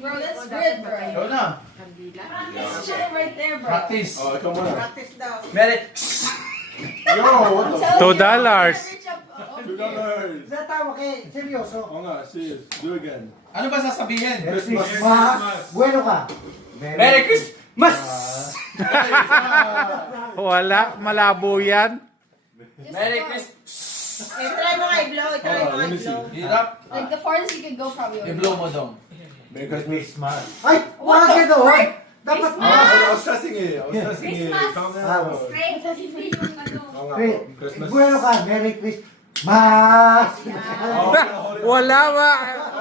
Bro, that's good, bro. Go na. Practice shit right there, bro. Practice. Oh, ikaw muna. Practice daw. Merit. Yo, what the f***? Tell you, $2. average up, $2. Natawa kay, seryoso. Oo nga, serious. Do again. Ano ba sasabihin? Christmas. Bueno ka. Merry Christmas! Wala, malabo yan. Merry Christmas! Try mo nga i-blow. Try mo nga let me see. i-blow. Hirap. Like the farthest you could go probably. I-blow mo dong. Merry Christmas. Ay, What wala the ka doon. frick? Dapat I was stressing it. I was stressing it. Christmas. Calm Ah, down. Straight. Oo nga, Wait, Christmas. bueno ka. Merry Christmas. Oh, okay. Wala ba?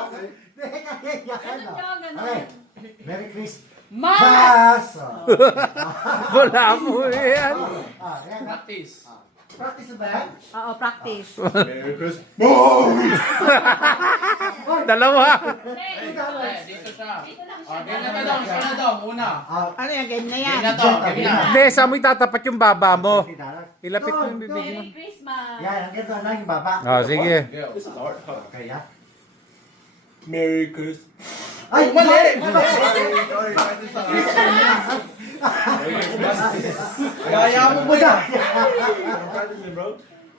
Okay. Okay. Merry Christmas. Mas! Wala mo yan. Yan. Practice. Practice ba yan? Oo, practice. Merry Christmas. Dalawa. Dito siya. Game na to dong. Siya na dong. Una. Ano yung game na yan? Game na to. Game na. Hindi, saan mo itatapat yung baba mo? Ilapit mo yung bibig mo. Merry Christmas! Yan, ang ganda na yung baba. Oh, sige. Go. This is hard, huh? Kaya? Merry Christmas. Ay, Mali! Sorry, Gaya mo mo na. practicing, bro.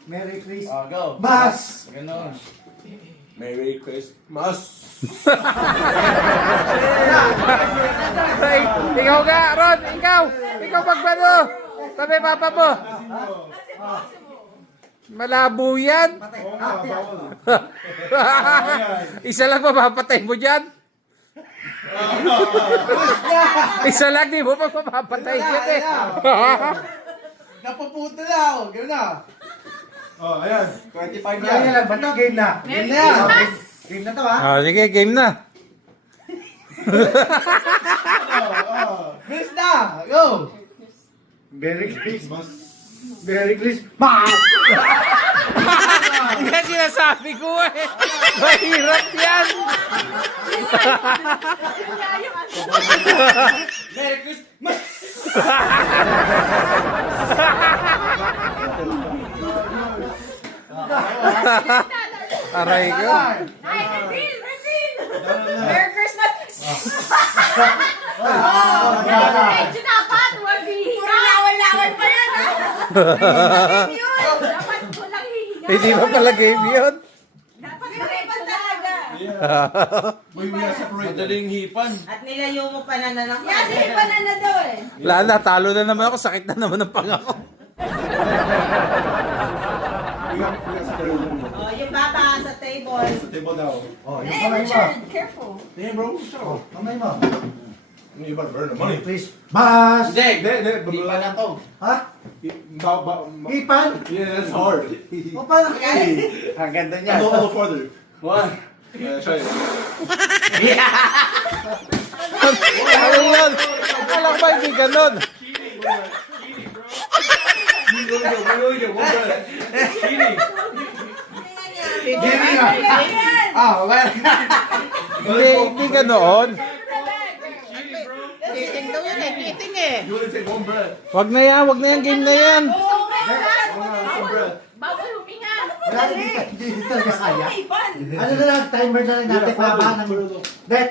Merry Christmas. Oh, go. Mas! Ganon. Merry Christmas. Ay, ikaw nga, Ron. Ikaw. Ikaw magbano. Sabi papa mo. Malabo yan. Oo nga, bawal. Isa lang mapapatay mo dyan. Isa lang di mo pa mapapatay dyan eh. Napuputo na ako. Game na. Oh, ayan. 25 Kaya yan. lang ba ito? Game na. Merry Game na yan. Christmas! Game na to ha? Oh, sige, game na. Bilis na. Go. Merry Christmas. Merry Christmas. Yan sinasabi ko eh. Mahirap yan. Merry Christmas. Aray ko. Ay, reveal! Reveal! Merry Christmas! Medyo dapat, huwag hihinga. Puro laway-laway pa yan, ha? Game yun! Dapat walang hihinga. Hindi ba pala game yun? Dapat kariban talaga. We are separated. Madaling hipan. At nilayo mo pa na naman. Yes, hipan na daw eh. Wala na, talo na naman ako. Sakit na naman ang pangako. We are separated. Oh, yung baba sa table. Sa table now. Oh, yung Hey, kamay mo. Richard, careful. Damn, bro. Shut Oh, up. kamay mo. You better burn the Merry money. Christmas. Hindi. Hindi, Hipan na to. Ha? Ipan? Yeah, that's hard. O paano? Ang ganda niya. A little further. One. Try it. Ano yun? Akala ko ba hindi ganun? Ah, well. Hindi ganoon. Kiting daw yun eh, kiting eh. You only take one breath. Wag na yan game na yan. One breath. Bawal huminga. Wala, hindi talaga kaya. Hipan. Ano na lang, timer na lang natin. Yeah, Paba ng... further. That,